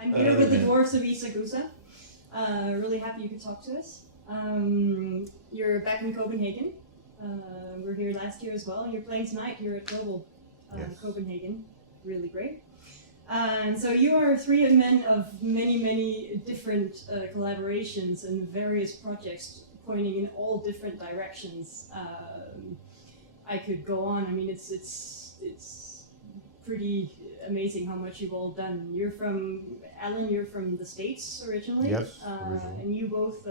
I'm here with the Dwarfs of East Agouza. Really happy you could talk to us. You're back in Copenhagen. We're here last year as well, and you're playing tonight here at Global Copenhagen. Really great. And so you are three men of many, many different collaborations and various projects pointing in all different directions. I could go on. I mean, it's pretty amazing how much you've all done. You're from Alan. You're from the States originally. Yes, originally. And you both,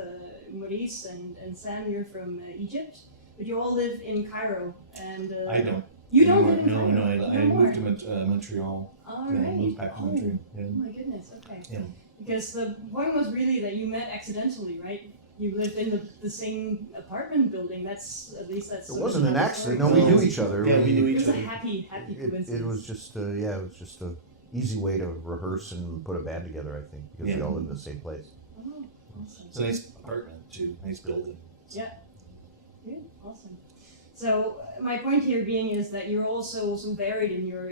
Maurice and Sam, you're from Egypt. But you all live in Cairo. And I don't. You don't live in Cairo? No, I moved to Montreal. All Yeah, right. I moved back to Montreal. Yeah. Oh my goodness. Okay. Yeah. Because the point was really that you met accidentally, right? You lived in the same apartment building. That's at least that's. It wasn't an accident. No, we knew each other. Yeah, we knew It each was a other. happy coincidence. It was just it was just a easy way to rehearse and put a band together. I think because we all live in the same place. Oh, awesome. It's a nice apartment too, nice building. Yeah. Good. Awesome. So my point here being is that you're also so varied in your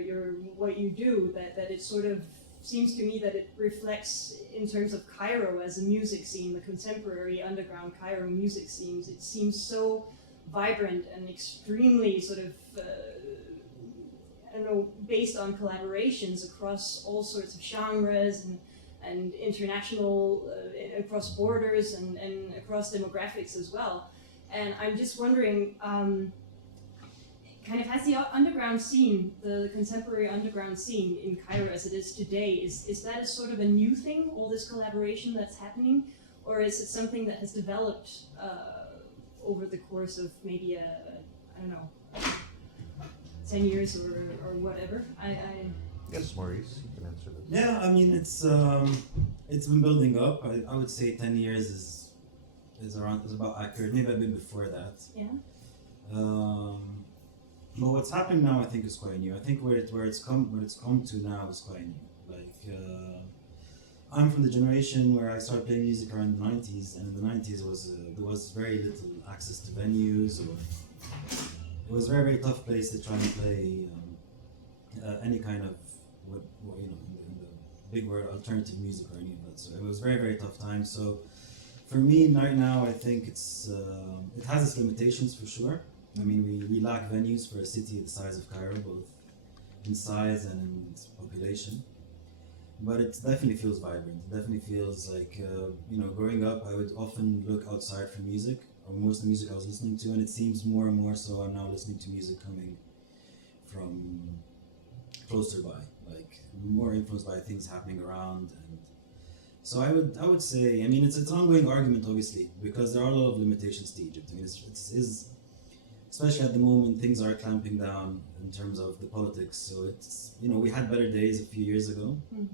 what you do that it sort of seems to me that it reflects in terms of Cairo as a music scene, the contemporary underground Cairo music scenes. It seems so vibrant and extremely sort of I don't know, based on collaborations across all sorts of genres and international across borders and across demographics as well. And I'm just wondering, kind of has the underground scene, the contemporary underground scene in Cairo as it is today, is that a sort of a new thing, all this collaboration that's happening? Or is it something that has developed over the course of maybe, I don't know, 10 years or whatever? Yes, Maurice, you can answer this. Yeah, I mean it's been building up. I would say 10 years is about accurate. Maybe a bit before that. Yeah. But what's happening now, I think, is quite new. I think where it's come to now is quite new. Like I'm from the generation where I started playing music around the 90s, and in the 90s there was very little access to venues, or it was a very, very tough place to try and play any kind of what in the big word alternative music or any of that. So it was very, very tough time. So for me right now, I think it has its limitations for sure. I mean, we lack venues for a city the size of Cairo, both in size and in its population. But it definitely feels vibrant. It definitely feels like, growing up, I would often look outside for music, or most of the music I was listening to, and it seems more and more so I'm now listening to music coming from closer by, like more influenced by things happening around. And so I would say, I mean, it's an ongoing argument, obviously, because there are a lot of limitations to Egypt. I mean, it's especially at the moment, things are clamping down in terms of the politics. So it's, we had better days a few years ago. Mm.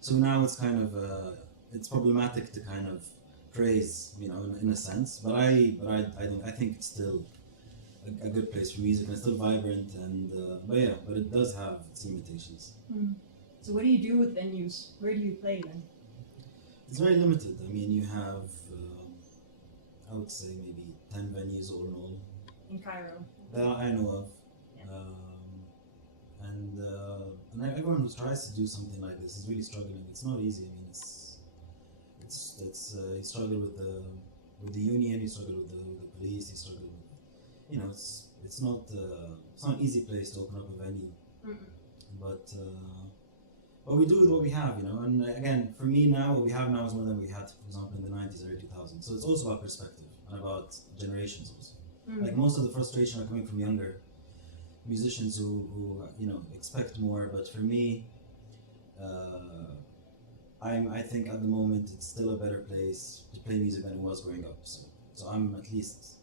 So now it's kind of, it's problematic to kind of praise, in a sense. But I think it's still a good place for music, and it's still vibrant. And but it does have its limitations. Mm. So what do you do with venues? Where do you play then? It's very limited. I mean, you have, I would say maybe 10 venues all in all. In Cairo? That I know of. Yeah. And everyone who tries to do something like this is really struggling. It's not easy. I mean, you struggle with the union, you struggle with the police, you struggle with, it's not an easy place to open up a venue. Mm-mm. But we do with what we have, and again, for me now, what we have now is more than we had, for example, in the 90s, early 2000s. So it's also about perspective and about generations also. Mm-hmm. Like most of the frustration are coming from younger musicians who expect more, but for me, I think at the moment it's still a better place to play music than it was growing up. So I'm at least,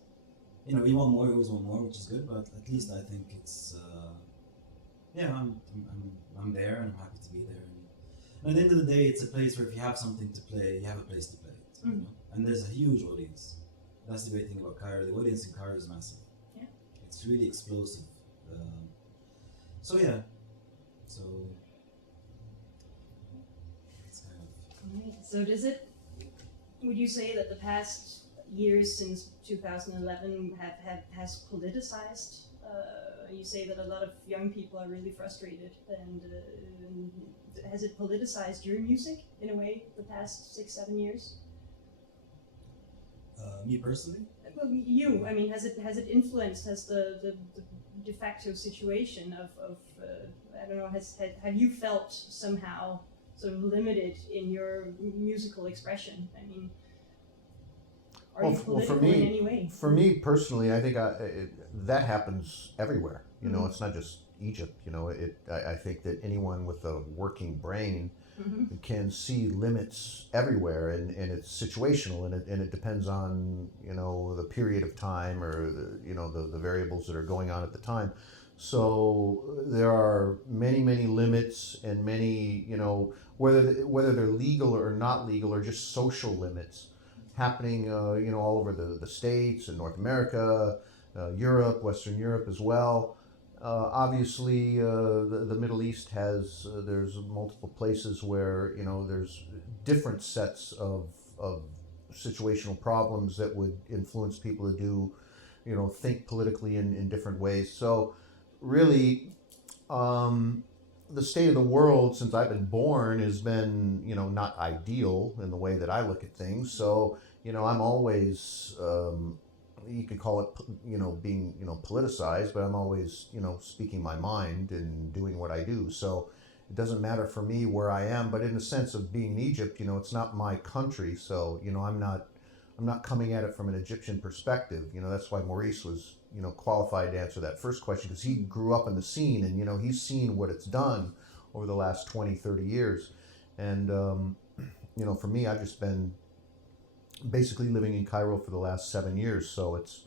we want more, we always want more, which is good, but at least I think it's, I'm there and I'm happy to be there. And at the end of the day, it's a place where if you have something to play, you have a place to play it. Mm-hmm. And there's a huge audience. That's the great thing about Cairo. The audience in Cairo is massive. Yeah. It's really explosive. So it's kind of. Right. So would you say that the past years since 2011 has politicized? You say that a lot of young people are really frustrated, and has it politicized your music in a way the past 6-7 years? Me personally? Well, you, I mean, has it influenced, has the de facto situation of I don't know, have you felt somehow sort of limited in your musical expression? I mean, are you political in any way? For me personally, I think that happens everywhere. You know, it's not just Egypt. You know, I think that anyone with a working brain can see limits everywhere, and it's situational, and it depends on, you know, the period of time, or the variables that are going on at the time. So there are many limits, and many, you know, whether they're legal or not legal, or just social limits happening, you know, all over the States and North America, Europe, Western Europe as well. Obviously, the Middle East has, there's multiple places where, you know, there's different sets of situational problems that would influence people to do, you know, think politically in different ways. So really, the state of the world since I've been born has been, you know, not ideal in the way that I look at things. So, you know, I'm always, you could call it, you know, being, you know, politicized, but I'm always, you know, speaking my mind and doing what I do. So it doesn't matter for me where I am, but in the sense of being in Egypt, you know, it's not my country. So, you know, I'm not coming at it from an Egyptian perspective. You know, that's why Maurice was, you know, qualified to answer that first question, because he grew up in the scene, and, you know, he's seen what it's done over the last 20, 30 years. And, you know, for me, I've just been basically living in Cairo for the last 7 years. So it's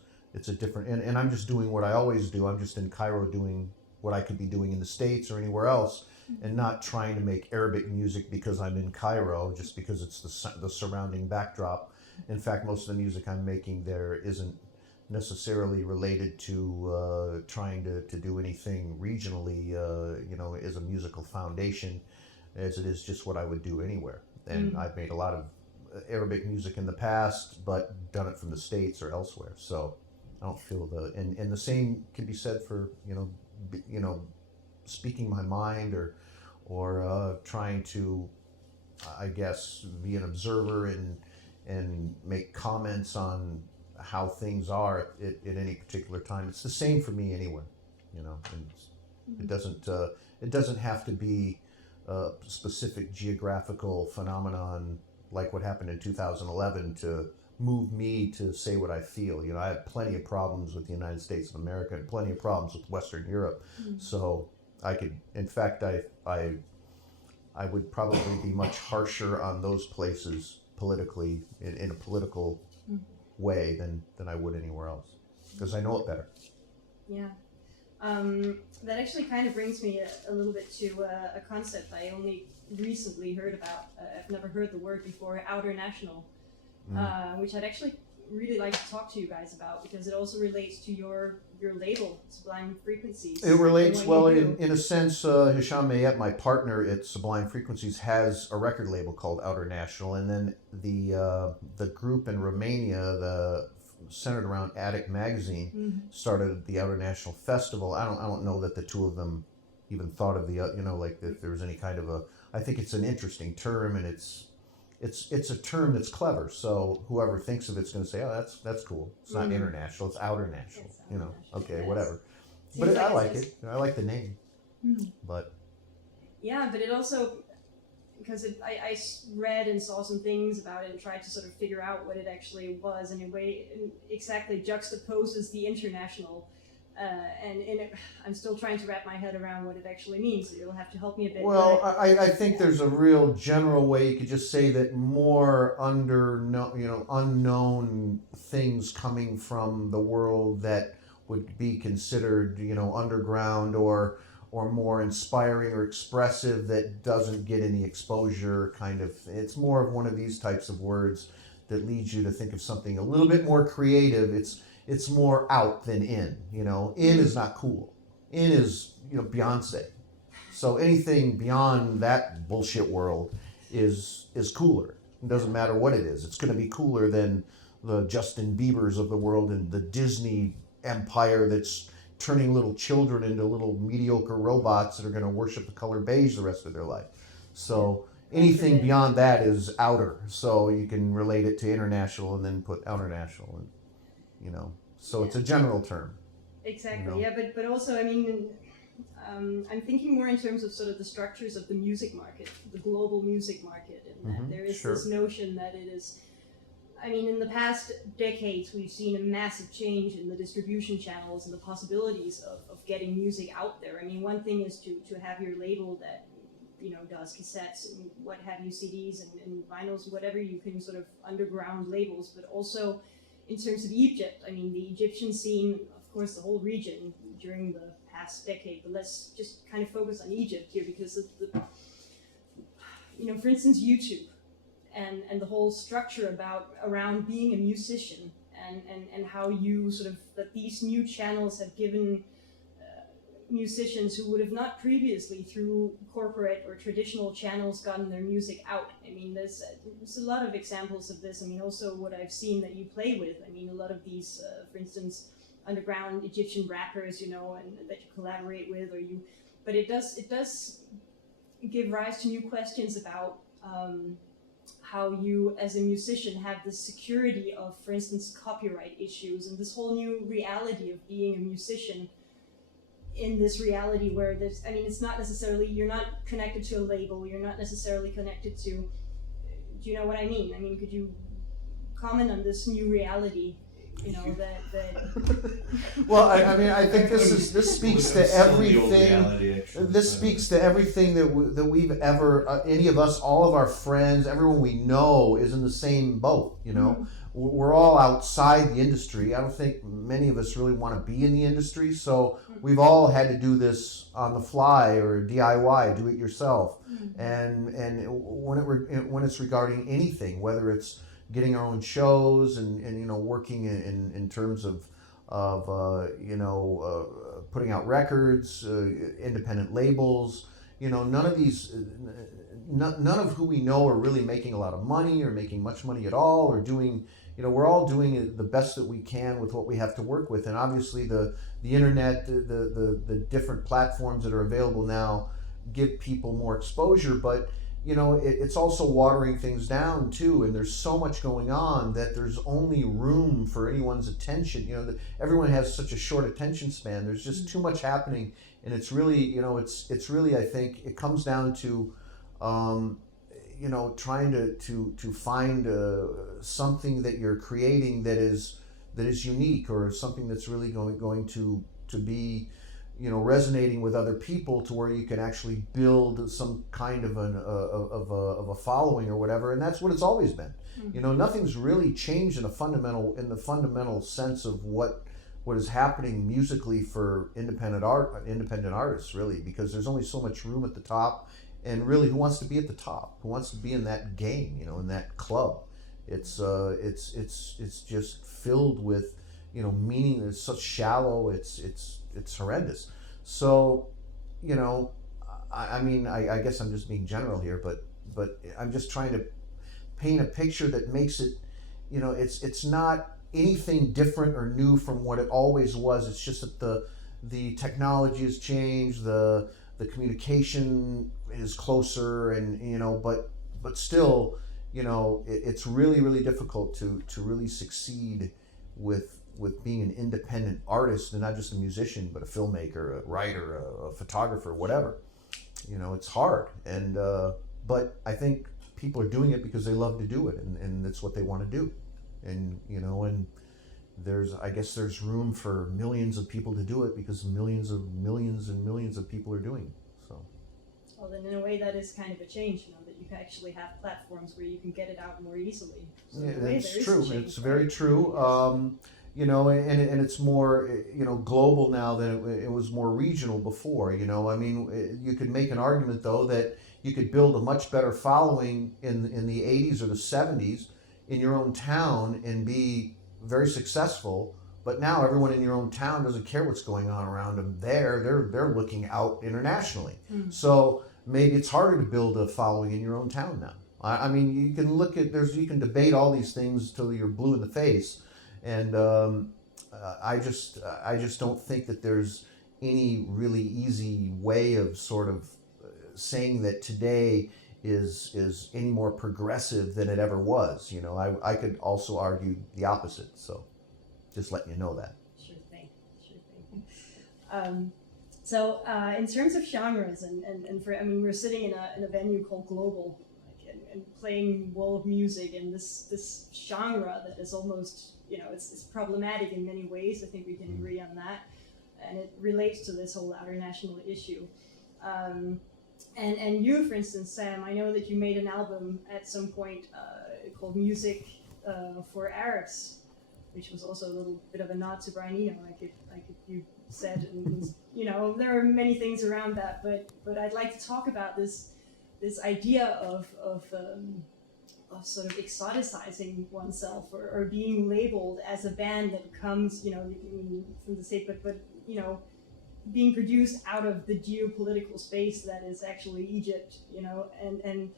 a different, and I'm just doing what I always do. I'm just in Cairo doing what I could be doing in the States or anywhere else, and not trying to make Arabic music because I'm in Cairo, just because it's the surrounding backdrop. In fact, most of the music I'm making there isn't necessarily related to trying to do anything regionally, you know, as a musical foundation, as it is just what I would do anywhere. And I've made a lot of Arabic music in the past, but done it from the States or elsewhere. So I don't feel and the same can be said for, you know, speaking my mind, or trying to, I guess, be an observer and make comments on how things are at any particular time. It's the same for me anywhere, you know. And it doesn't have to be a specific geographical phenomenon like what happened in 2011 to move me to say what I feel. You know, I have plenty of problems with the United States of America and plenty of problems with Western Europe. So I could, in fact, I would probably be much harsher on those places politically, in a political way, than I would anywhere else, because I know it better. Yeah. That actually kind of brings me a little bit to a concept I only recently heard about. I've never heard the word before, outer national, which I'd actually really like to talk to you guys about, because it also relates to your label, Sublime Frequencies. It relates, well, in a sense, Hisham Mayet, my partner at Sublime Frequencies, has a record label called Outer National, and then the group in Romania, centered around Attic Magazine, started the Outer National Festival. I don't know that the two of them even thought of the, you know, like if there was any kind of a, I think it's an interesting term, and it's a term that's clever. So whoever thinks of it's going to say, oh, that's cool. It's not international, it's outer national. It's you know, outer okay, national, whatever. Seems But like I like it. I like the name. But yeah, but it also, because I read and saw some things about it and tried to sort of figure out what it actually was, and in a way it exactly juxtaposes the international. I'm still trying to wrap my head around what it actually means, so you'll have to help me a bit. well, I think there's a real general way you could just say that more unknown things coming from the world that would be considered, you know, underground or more inspiring or expressive, that doesn't get any exposure, kind of. It's more of one of these types of words that leads you to think of something a little bit more creative. It's more out than in, you know. In is not cool. In is, you know, Beyonce. So anything beyond that bullshit world is cooler. It doesn't matter what it is. It's going to be cooler than the Justin Biebers of the world and the Disney empire that's turning little children into little mediocre robots that are going to worship the color beige the rest of their life. So anything beyond that is outer. So you can relate it to international and then put international, and so it's a general term. Exactly. Yeah, but also, I mean, I'm thinking more in terms of sort of the structures of the music market, the global music market, and that there is this notion that it is. I mean, in the past decades, we've seen a massive change in the distribution channels and the possibilities of getting music out there. I mean, one thing is to have your label that, does cassettes and what have you, CDs and vinyls, whatever you can sort of underground labels, but also in terms of Egypt, I mean, the Egyptian scene, of course, the whole region during the past decade, but let's just kind of focus on Egypt here because of the, for instance, YouTube. And the whole structure around being a musician and how you sort of, that these new channels have given musicians who would have not previously through corporate or traditional channels gotten their music out. I mean, there's a lot of examples of this. I mean, also what I've seen that you play with. I mean, a lot of these, for instance, underground Egyptian rappers, and that you collaborate with, but it does give rise to new questions about how you as a musician have the security of, for instance, copyright issues and this whole new reality of being a musician in this reality where there's, I mean, it's not necessarily, you're not connected to a label, you're not necessarily connected to, do you know what I mean? I mean, could you comment on this new reality? Well, I mean, I think this speaks to everything. This speaks to everything that we've ever, any of us, all of our friends, everyone we know is in the same boat. We're all outside the industry. I don't think many of us really want to be in the industry, so we've all had to do this on the fly or DIY, do it yourself. And when it's regarding anything, whether it's getting our own shows and working in terms of putting out records, independent labels, none of who we know are really making a lot of money or making much money at all, or doing, we're all doing the best that we can with what we have to work with. And obviously the internet, the different platforms that are available now give people more exposure, but it's also watering things down too, and there's so much going on that there's only room for anyone's attention. Everyone has such a short attention span. There's just too much happening, and it's really, it's really, I think it comes down to, trying to find something that you're creating that is unique, or something that's really going to be, resonating with other people, to where you can actually build some kind of a following or whatever. And that's what it's always been. Nothing's really changed in the fundamental sense of what is happening musically for independent artists, really, because there's only so much room at the top. And really, who wants to be at the top? Who wants to be in that game? In that club? It's just filled with meaning. It's so shallow. It's horrendous. So, I mean, I guess I'm just being general here, but I'm just trying to paint a picture that makes it, it's not anything different or new from what it always was. It's just that the technology has changed, the communication is closer, and but still, it's really, really difficult to really succeed with being an independent artist, and not just a musician, but a filmmaker, a writer, a photographer, whatever. It's hard, and but I think people are doing it because they love to do it, and it's what they want to do, and and I guess there's room for millions of people to do it because millions and millions of people are doing it. So. Well, then in a way that is kind of a change, that you can actually have platforms where you can get it out more easily. So yeah, that's true. It's very true. And it's more, global now than it was more regional before. I mean, you could make an argument though that you could build a much better following in the 80s or the 70s in your own town and be very successful. But now everyone in your own town doesn't care what's going on around them. They're looking out internationally. So maybe it's harder to build a following in your own town now. I mean, you can look at you can debate all these things till you're blue in the face. And I just don't think that there's any really easy way of sort of saying that today is any more progressive than it ever was. You know, I could also argue the opposite. So just letting you know that. Sure thing. So in terms of genres, and for, I mean, we're sitting in a venue called Global, like, and playing wall of music, and this genre that is almost, you know, it's problematic in many ways. I think we can agree on that, and it relates to this whole outer national issue. And you, for instance, Sam, I know that you made an album at some point called Music for Arabs, which was also a little bit of a nod to Brian Eno, like you said, and you know, there are many things around that, but I'd like to talk about this idea of sort of exoticizing oneself, or being labeled as a band that comes, you know, from the state, but you know, being produced out of the geopolitical space that is actually Egypt, you know, and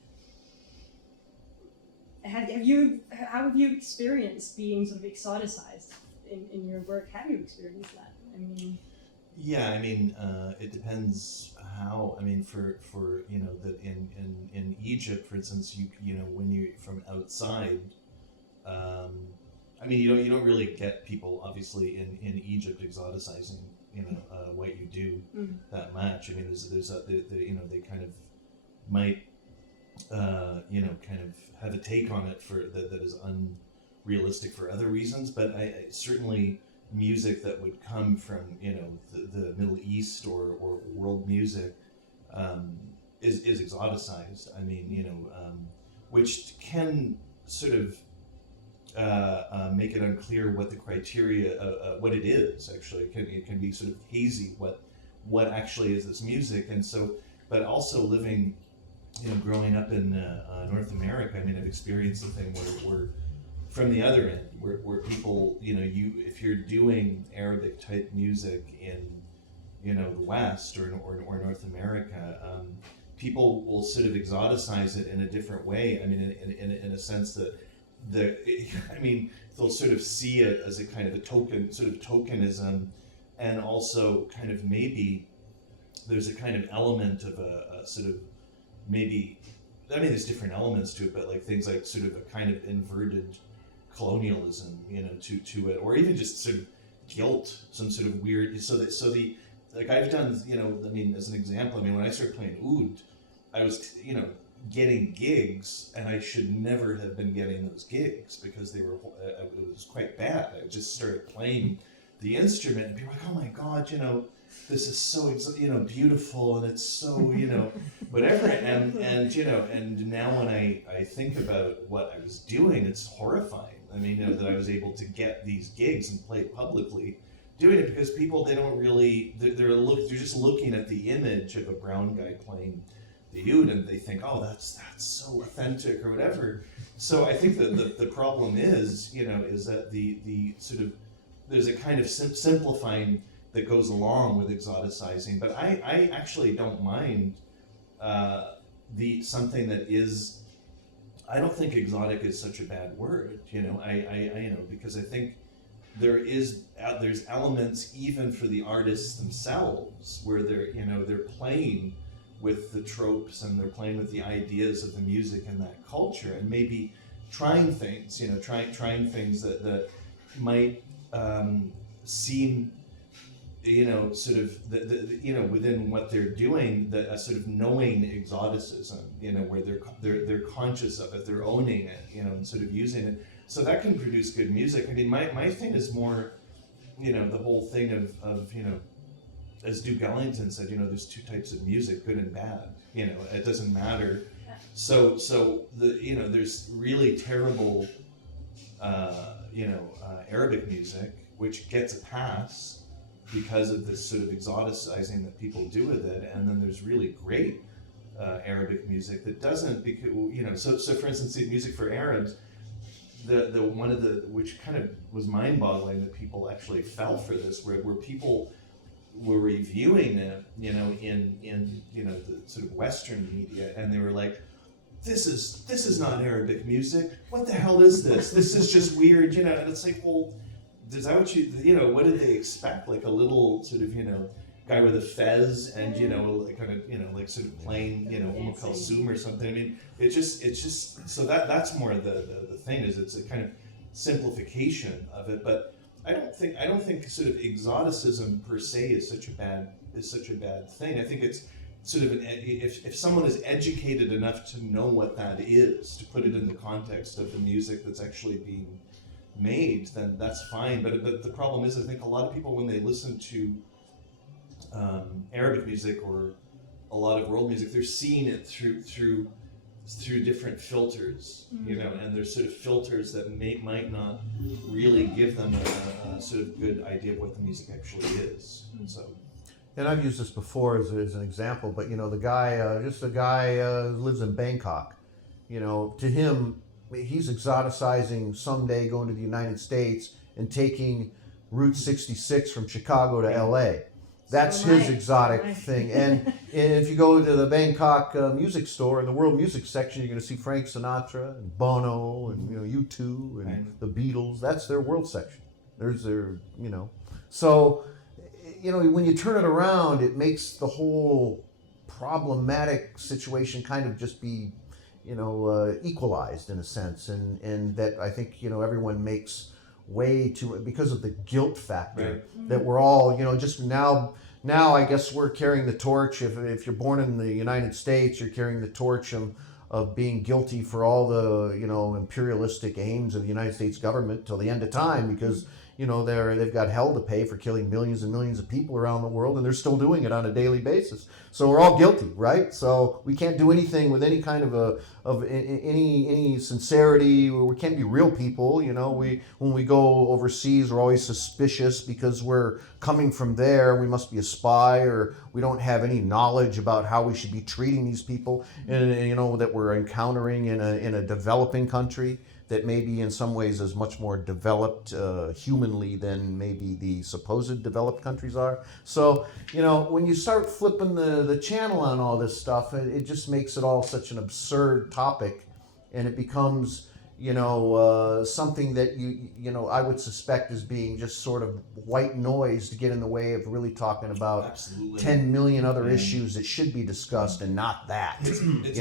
how have you experienced being sort of exoticized in your work? Have you experienced that? I mean, yeah, I mean, it depends how. I mean, for you know, that in Egypt, for instance, you know, when you from outside, I mean, you don't really get people obviously in Egypt exoticizing, you know, what you do that much. I mean, there's you know, they kind of might you know, kind of have a take on it for that is unrealistic for other reasons, but I certainly music that would come from, you know, the Middle East or world music is exoticized. I mean, you know, which can sort of make it unclear what the criteria, what it is actually. It can be sort of hazy what actually is this music. And so, but also living, you know, growing up in North America, I mean, I've experienced the thing where from the other end, where people, you know, if you're doing Arabic type music in, you know, the West or North America, people will sort of exoticize it in a different way. I mean, in a sense that I mean, they'll sort of see it as a kind of a token, sort of tokenism, and also kind of maybe there's a kind of element of a sort of maybe, I mean, there's different elements to it, but like things like sort of a kind of inverted colonialism, you know, to it, or even just sort of guilt, some sort of weird, like I've done, you know, I mean, as an example, I mean, when I started playing oud, I was, you know, getting gigs, and I should never have been getting those gigs because they were, it was quite bad. I just started playing the instrument, and people were like, oh my God, you know, this is so, you know, beautiful, and it's so, you know, whatever, and you know, and now when I think about what I was doing, it's horrifying. I mean, you know, that I was able to get these gigs and play publicly, doing it because people, they don't really, they're just looking at the image of a brown guy playing the oud, and they think, oh, that's so authentic or whatever. So I think that the problem is, you know, is that the sort of, there's a kind of simplifying that goes along with exoticizing, but I actually don't mind something that is, I don't think exotic is such a bad word, you know, I you know, because I think there's elements even for the artists themselves where they're, you know, they're playing with the tropes and they're playing with the ideas of the music and that culture, and maybe trying things, you know, trying things that might seem, you know, sort of you know, within what they're doing, that a sort of knowing exoticism, you know, where they're conscious of it, they're owning it, you know, and sort of using it. So that can produce good music. I mean, my thing is more, you know, the whole thing of you know, as Duke Ellington said, you know, there's two types of music, good and bad. You know, it doesn't matter. So the, you know, there's really terrible, you know, Arabic music, which gets a pass because of this sort of exoticizing that people do with it, and then there's really great Arabic music that doesn't, because, you know, so for instance, the music for Arabs, the one of the, which kind of was mind-boggling that people actually fell for this, where people were reviewing it, you know, in you know, the sort of Western media, and they were like, this is not Arabic music. What the hell is this? This is just weird, you know. And it's like, well, is that what you know? What did they expect? Like a little sort of, you know, guy with a fez and kind of like sort of playing Umm Kulthum or something. I mean, it's just so that's more the thing is it's a kind of simplification of it. But I don't think sort of exoticism per se is such a bad thing. I think it's sort of if someone is educated enough to know what that is, to put it in the context of the music that's actually being made, then that's fine. But the problem is, I think a lot of people, when they listen to Arabic music or a lot of world music, they're seeing it through different filters, and there's sort of filters that might not really give them a sort of good idea of what the music actually is. So. And I've used this before as an example, but the guy, lives in Bangkok. To him, he's exoticizing someday going to the United States and taking Route 66 from Chicago to LA. That's his exotic thing. And if you go to the Bangkok music store, in the world music section, you're going to see Frank Sinatra and Bono and U2 and the Beatles. That's their world section. There's their, So, when you turn it around, it makes the whole problematic situation kind of just be, equalized in a sense. And that I think, everyone makes way too, because of the guilt factor, that we're all, just now I guess we're carrying the torch. If you're born in the United States, you're carrying the torch of being guilty for all the, imperialistic aims of the United States government till the end of time, because they've got hell to pay for killing millions and millions of people around the world, and they're still doing it on a daily basis. So we're all guilty, right? So we can't do anything with any kind of any sincerity. We can't be real people. When we go overseas, we're always suspicious because we're coming from there. We must be a spy, or we don't have any knowledge about how we should be treating these people, and that we're encountering in a developing country that maybe in some ways is much more developed humanly than maybe the supposed developed countries are. So, when you start flipping the channel on all this stuff, it just makes it all such an absurd topic, and it becomes, something that I would suspect as being just sort of white noise to get in the way of really talking about Absolutely. 10 million other issues that should be discussed, and not that. It's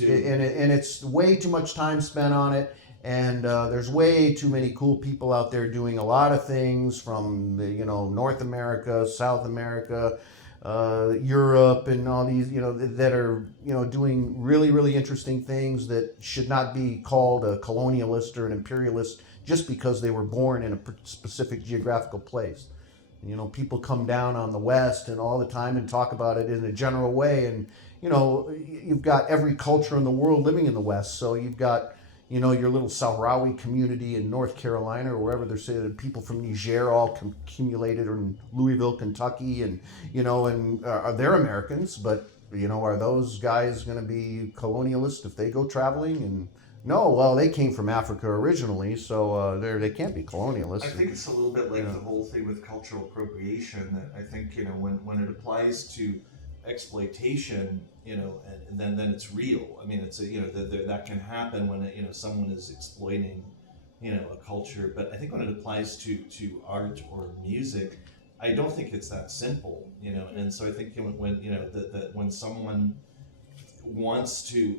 And it's way too much time spent on it, and there's way too many cool people out there doing a lot of things from North America, South America, Europe, and all these that are doing really, really interesting things that should not be called a colonialist or an imperialist just because they were born in a specific geographical place. People come down on the West and all the time and talk about it in a general way, and you've got every culture in the world living in the West. So you've got your little Sahrawi community in North Carolina or wherever they're saying people from Niger all accumulated in Louisville, Kentucky, and they're Americans, but are those guys going to be colonialists if they go traveling? And no, well, they came from Africa originally, so they can't be colonialists. I think it's a little bit like the whole thing with cultural appropriation, that I think when it applies to exploitation, and then it's real. I mean, it's that can happen when someone is exploiting, a culture. But I think when it applies to art or music, I don't think it's that simple, And so I think when someone wants to,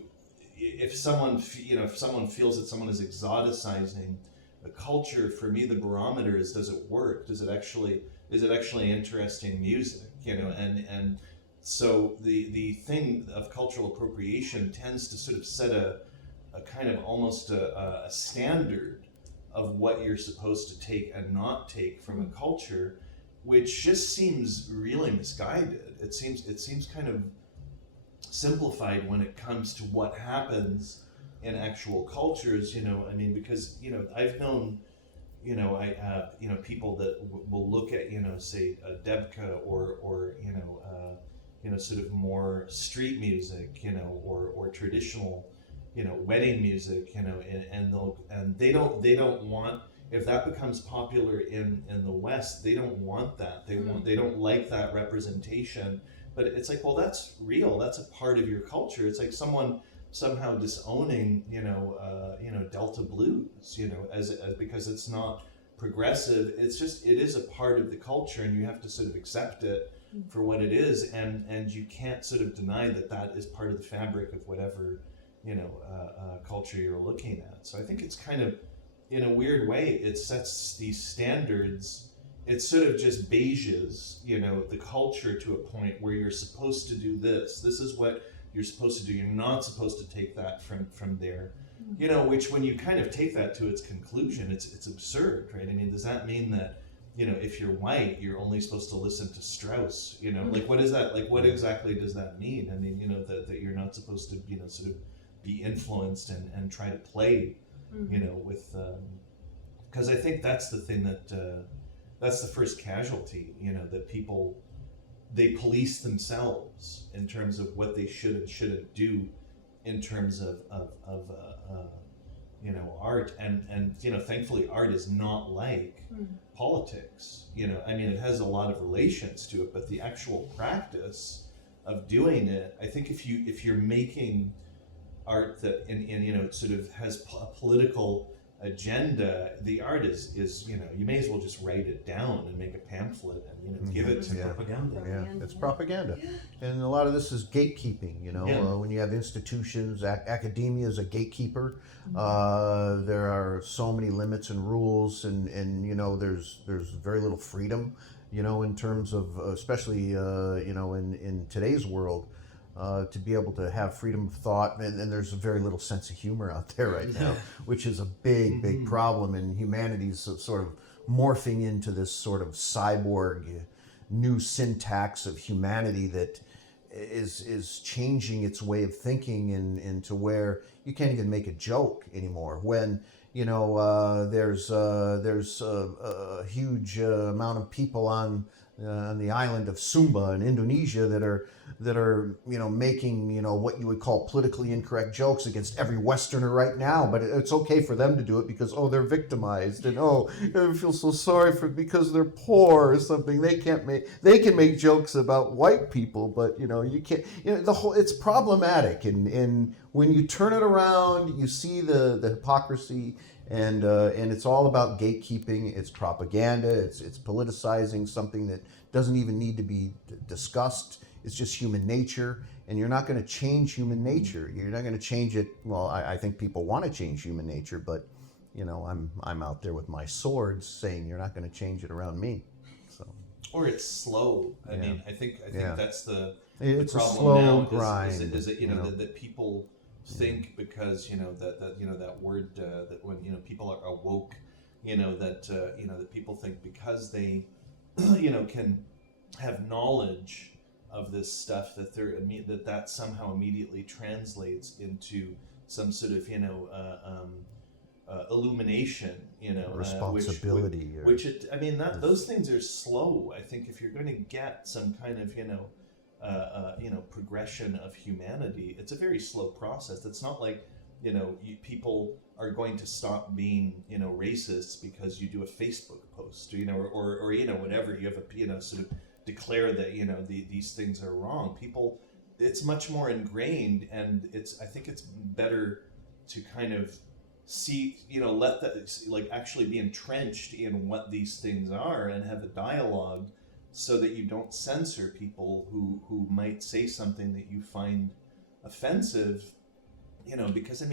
if someone feels that someone is exoticizing a culture, for me the barometer is, does it work? Is it actually interesting music? And so the thing of cultural appropriation tends to sort of set a kind of almost a standard of what you're supposed to take and not take from a culture, which just seems really misguided. It seems kind of simplified when it comes to what happens in actual cultures. Because I've known people that will look at say Debka or sort of more street music, or traditional, wedding music, and they don't want, if that becomes popular in the West, they don't want that. They don't like that representation. But it's like, well, that's real. That's a part of your culture. It's like someone somehow disowning, Delta blues, as because it's not progressive. It's just, it is a part of the culture, and you have to sort of accept it for what it is, and you can't sort of deny that that is part of the fabric of whatever, culture you're looking at. So I think it's kind of, in a weird way, it sets these standards. It sort of just beiges, the culture to a point where you're supposed to do this. This is what you're supposed to do. You're not supposed to take that from there. Which, when you kind of take that to its conclusion, it's absurd, right? I mean, does that mean that, if you're white, you're only supposed to listen to Strauss? Like, what is that? Like, what exactly does that mean? I mean, that you're not supposed to, sort of be influenced and try to play, with, because I think that's the thing that, that's the first casualty, that people, they police themselves in terms of what they should and shouldn't do in terms of art, and thankfully art is not like politics. I mean, it has a lot of relations to it, but the actual practice of doing it, I think if you're making art that it sort of has a political agenda, the art is you may as well just write it down and make a pamphlet and give it to Propaganda. Yeah, it's propaganda. And a lot of this is gatekeeping, when you have institutions, academia is a gatekeeper. There are so many limits and rules, and there's very little freedom, in terms of, especially, in today's world, to be able to have freedom of thought, and there's very little sense of humor out there right now, which is a big problem, and humanity's sort of morphing into this sort of cyborg new syntax of humanity that is changing its way of thinking into where you can't even make a joke anymore when there's a huge amount of people on the island of Sumba in Indonesia that are making what you would call politically incorrect jokes against every Westerner right now, but it's okay for them to do it because they're victimized, and I feel so sorry because they're poor or something. They can make jokes about white people, but you can't. It's problematic, and when you turn it around, you see the hypocrisy. And it's all about gatekeeping. It's propaganda. It's politicizing something that doesn't even need to be discussed. It's just human nature, and you're not going to change human nature. You're not going to change it. Well, I think people want to change human nature, but I'm out there with my swords saying you're not going to change it around me. So. Or it's slow. I mean, I think that's the it's problem a slow now. grind. Is it that people think because that word that when people are awoke, that people think because they can have knowledge of this stuff that somehow immediately translates into some sort of illumination, responsibility, those things are slow. I think if you're going to get some kind of progression of humanity, it's a very slow process. It's not like people are going to stop being racists because you do a Facebook post or whatever. You have a sort of declare that these things are wrong. People, it's much more ingrained, and I think it's better to kind of see let that actually be entrenched in what these things are and have a dialogue, so that you don't censor people who might say something that you find offensive, because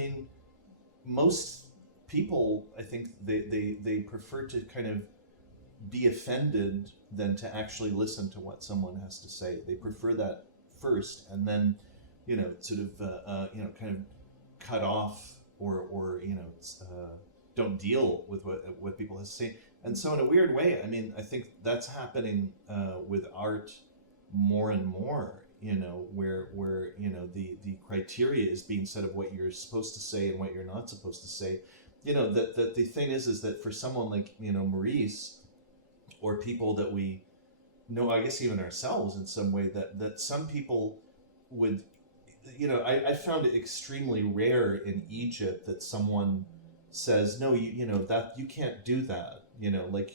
most people, I think they prefer to kind of be offended than to actually listen to what someone has to say. They prefer that first, and then kind of cut off or don't deal with what people have to say. And so in a weird way, I think that's happening with art more and more, where the criteria is being set of what you're supposed to say and what you're not supposed to say. That the thing is that for someone like, Maurice, or people that we know, I guess even ourselves in some way, that some people would, I found it extremely rare in Egypt that someone says, no, that you can't do that.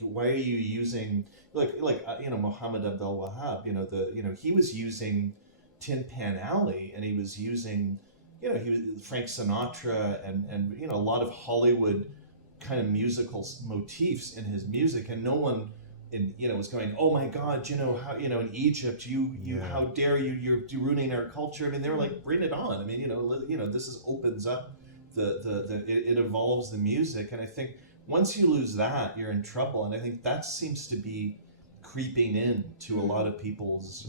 Why are you using Muhammad Abdul Wahab? He was using Tin Pan Alley, and he was using, he was Frank Sinatra and a lot of Hollywood kind of musical motifs in his music, and no one was going, oh my God, how in Egypt how dare you're ruining our culture. I mean, they were like, bring it on. I mean, this opens up it evolves the music, and I think once you lose that, you're in trouble. And I think that seems to be creeping in to a lot of people's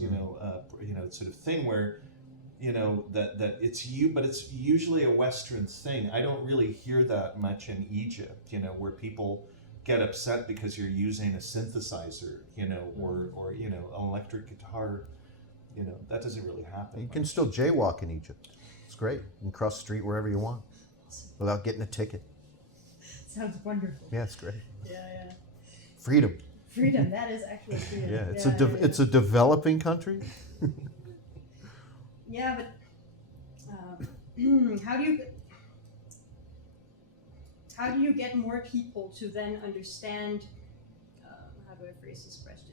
sort of thing where that it's but it's usually a Western thing. I don't really hear that much in Egypt, where people get upset because you're using a synthesizer, or an electric guitar. That doesn't really happen. You can still jaywalk in Egypt. It's great. You can cross the street wherever you want without getting a ticket. Sounds wonderful. Yeah, it's great. Yeah. Freedom. Freedom. That is actually freedom. Yeah, it's a developing country. Yeah, but how do you get more people to then understand? How do I phrase this question?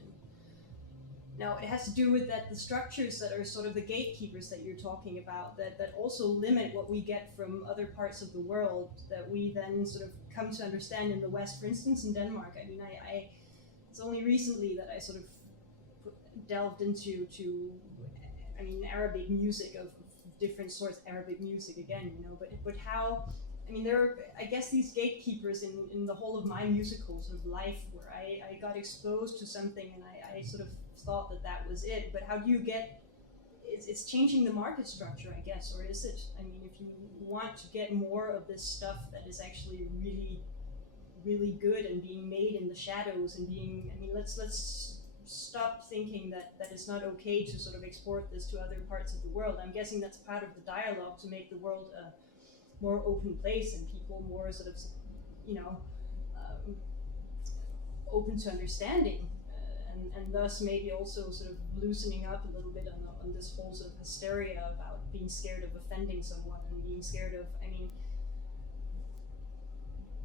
Now, it has to do with the structures that are sort of the gatekeepers that you're talking about, that also limit what we get from other parts of the world, that we then sort of come to understand in the West. For instance, in Denmark, I mean, it's only recently that I sort of delved into Arabic music of different sorts, Arabic music again, but how, I mean, there are, I guess, these gatekeepers in the whole of my musical sort of life, where I got exposed to something and I sort of thought that was it. But how do you get, it's changing the market structure, I guess, or is it? I mean, if you want to get more of this stuff that is actually really, really good and being made in the shadows and being, I mean, let's stop thinking that it's not okay to sort of export this to other parts of the world. I'm guessing that's part of the dialogue to make the world a more open place and people more sort of, open to understanding, and thus maybe also sort of loosening up a little bit on this whole sort of hysteria about being scared of offending someone and being scared of, I mean,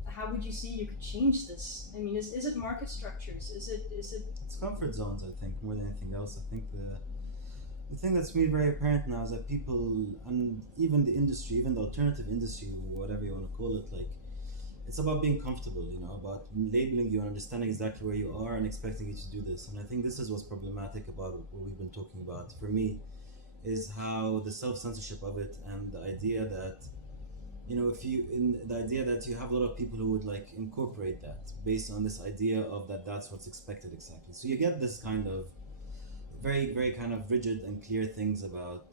how would you see you could change this? I mean, is it market structures? Is it? It's comfort zones, I think, more than anything else. I think the thing that's really very apparent now is that people, and even the industry, even the alternative industry, whatever you want to call it, like, it's about being comfortable, about labeling you and understanding exactly where you are and expecting you to do this. And I think this is what's problematic about what we've been talking about. For me, is how the self-censorship of it and the idea that, the idea that you have a lot of people who would like incorporate that based on this idea of that's what's expected exactly. So you get this kind of very, very kind of rigid and clear things about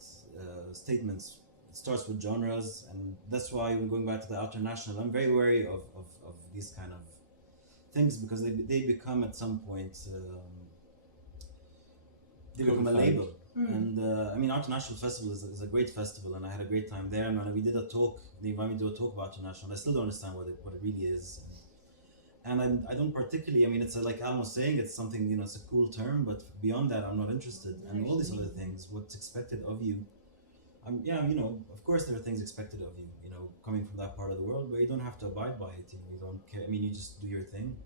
statements. It starts with genres, and that's why when going back to the international, I'm very wary of these kind of things, because they become at some point, they become a label. And International Festival is a great festival, and I had a great time there. And we did a talk. They invited me to do a talk about International. I still don't understand what it really is. And I don't particularly. I mean, it's like Alan was saying, it's something. It's a cool term, but beyond that, I'm not interested. And all these other things, what's expected of you. Of course there are things expected of you. Coming from that part of the world, where you don't have to abide by it. You don't care. I mean, you just do your thing.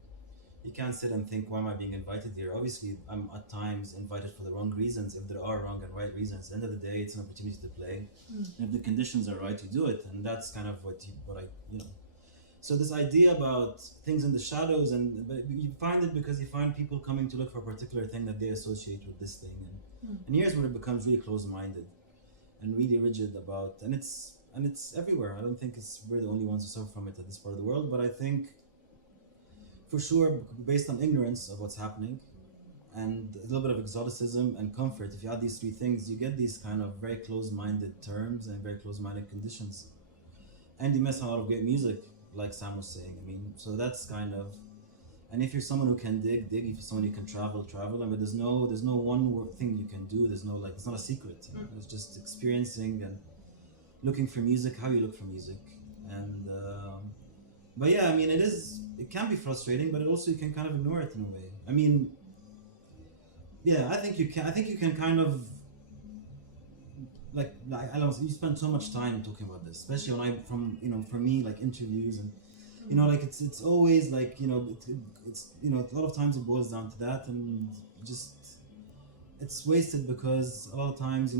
You can't sit and think, why am I being invited here? Obviously, I'm at times invited for the wrong reasons, if there are wrong and right reasons. At the end of the day, it's an opportunity to play. And if the conditions are right, you do it. And that's kind of what I. So this idea about things in the shadows, but you find it because you find people coming to look for a particular thing that they associate with this thing. And here's where it becomes really close-minded and really rigid about, and it's everywhere. I don't think we're the only ones who suffer from it at this part of the world, but I think, for sure, based on ignorance of what's happening and a little bit of exoticism and comfort, if you add these three things, you get these kind of very close-minded terms and very close-minded conditions. And you miss a lot of great music, like Sam was saying. I mean, so that's kind of, and if you're someone who can dig. If you're someone who can travel. I mean, there's no one thing you can do. There's no, it's not a secret. It's just experiencing and looking for music, how you look for music. And, but yeah, I mean, it can be frustrating, but you can kind of ignore it in a way. I mean, yeah, I think you can kind of, like I don't know, you spend so much time talking about this, especially when for me, like interviews and, like it's always like, it's a lot of times it boils down to that, and just, it's wasted because a lot of times,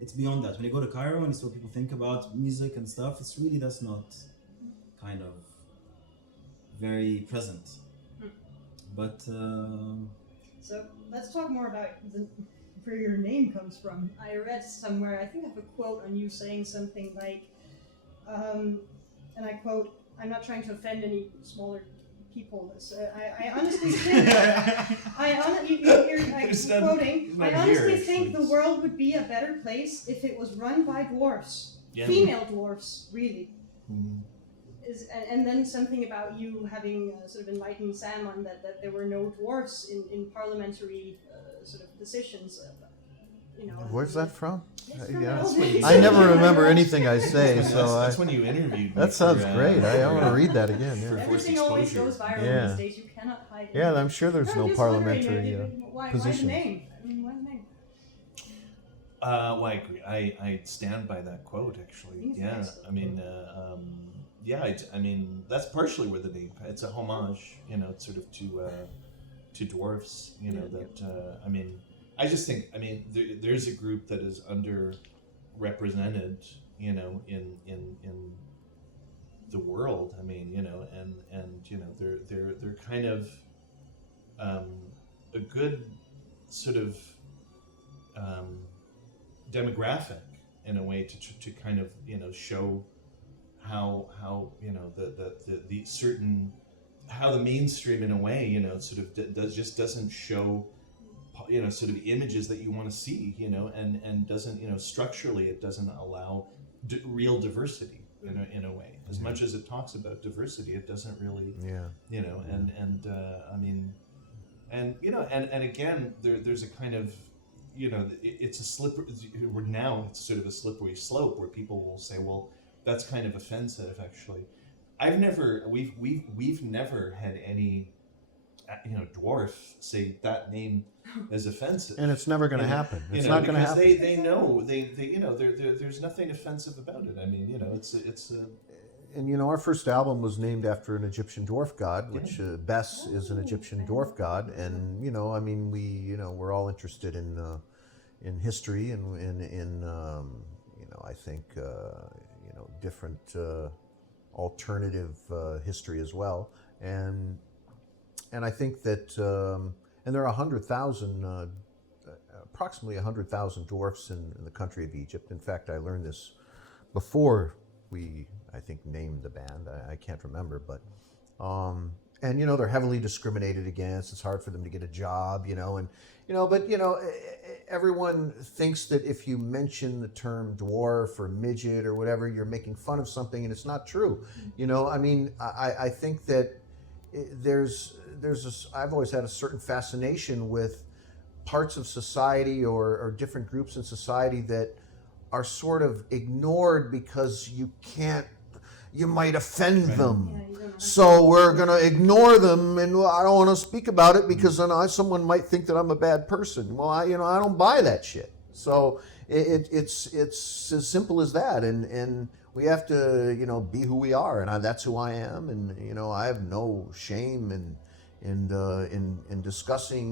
it's beyond that. When you go to Cairo and you see what people think about music and stuff, it's really, that's not kind of very present. Hmm. But So let's talk more about where your name comes from. I read somewhere, I think I have a quote on you saying something like, and I quote, "I'm not trying to offend any smaller people. I honestly think, I'm quoting, I honestly think the world would be a better place if it was run by dwarfs, female dwarfs, really." Mm. And then something about you having sort of enlightened Sam on that there were no dwarfs in parliamentary sort of positions. Where's that from? It's from Yeah. the old when you- days. I never remember anything I say, so That's when you interviewed me. that sounds for, great. I want to for, read that again. Yeah. forced Everything always exposure. goes viral Yeah. these days. You cannot hide it. Yeah, I'm sure there's no I'm just wondering, parliamentary why position. the name? I mean, why the name? Well, I agree. I stand by that quote, actually. It's Yeah, excellent. I mean, I mean, that's partially where the name. It's a homage, it's sort of to dwarfs. That I mean, I just think, I mean, there's a group that is underrepresented, in the world. I mean, and they're kind of a good sort of demographic in a way to kind of show how the certain how the mainstream in a way sort of doesn't show sort of images that you want to see and doesn't structurally it doesn't allow real diversity in a way. As much as it talks about diversity, it doesn't really I mean and again there's a kind of it's a slippery. Now it's sort of a slippery slope where people will say, "Well, that's kind of offensive." Actually, we've never had any dwarf say that name is offensive, And it's never going to happen. It's not going to happen. They know there's nothing offensive about it. I mean, it's And our first album was named after an Egyptian dwarf god, which Bes is an Egyptian dwarf god, and I mean we're all interested in history and in I think different alternative history as well, and I think that and there are 100,000 approximately 100,000 dwarfs in the country of Egypt. In fact, I learned this before we, I think, named the band. I can't remember, but and they're heavily discriminated against. It's hard for them to get a job, but everyone thinks that if you mention the term dwarf or midget or whatever, you're making fun of something, and it's not true. I mean, I think that I've always had a certain fascination with parts of society or different groups in society that are sort of ignored because you might offend them. Yeah, you don't know. So we're going to ignore them, and I don't want to speak about it because then someone might think that I'm a bad person. Well, I don't buy that shit. So it's as simple as that, and we have to be who we are, and that's who I am, and I have no shame in discussing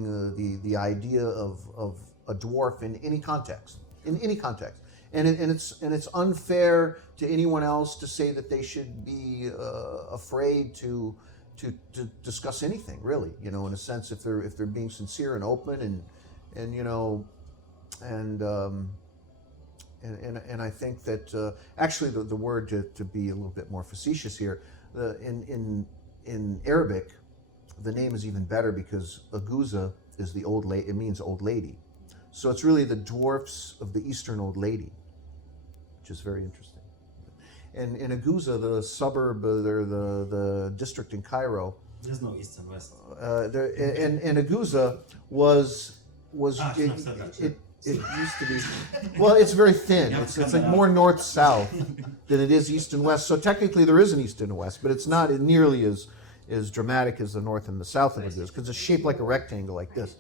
the idea of a dwarf in any context. And it's unfair to anyone else to say that they should be afraid to discuss anything, really. In a sense, if they're being sincere and open and I think that actually the word to be a little bit more facetious here, in Arabic, the name is even better because Agouza is it means old lady. So it's really the dwarfs of the Eastern Old Lady, which is very interesting. And in Agouza, the suburb, the district in Cairo, there's no east and west. And Agouza was it used to be. Well, it's very thin. It's like more north-south than it is east and west. So technically there is an east and a west, but it's not nearly as dramatic as the north and the south of Agouza because it's shaped like a rectangle like this.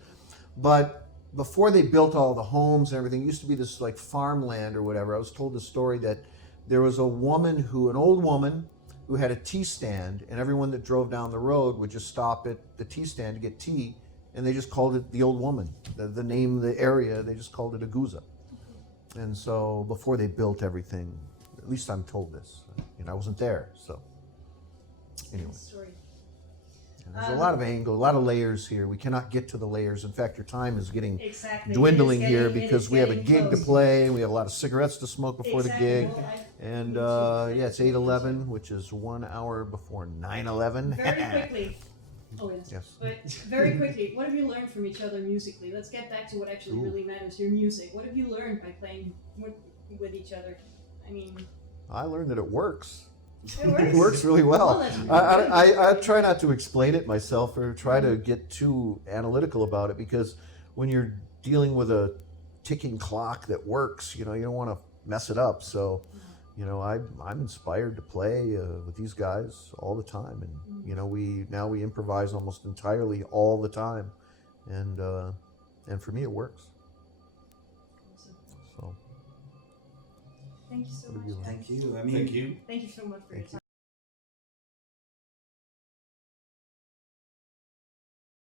But before they built all the homes and everything, it used to be this like farmland or whatever. I was told the story that there was an old woman who had a tea stand, and everyone that drove down the road would just stop at the tea stand to get tea, and they just called it the old woman. The name of the area, they just called it Agouza. And so before they built everything, at least I'm told this. I wasn't there, so anyway. Story. There's a lot of angle, a lot of layers here. We cannot get to the layers. In fact, your time is getting Exactly. dwindling It is here getting- it because is we have a getting gig to close. play. We have a lot of cigarettes to smoke before Exactly. the gig. Well, And Me too. yeah, it's 8:11, which is 1 hour before 9/11. very quickly. Oh yes. Yes. But very quickly, what have you learned from each other musically? Let's get back to what actually Ooh. really matters, your music. What have you learned by playing with each other? I mean, I learned that it works. it works. It works really well. that's I try not to explain it myself or try to get too analytical about it, because when you're dealing with a ticking clock that works, you don't want to mess it up. So, I'm inspired to play with these guys all the time, and we improvise almost entirely all the time, and for me it works. So Thank you so what have much. you learned? Thank you. I mean, Thank you. Thank you so much for your Thank you. time.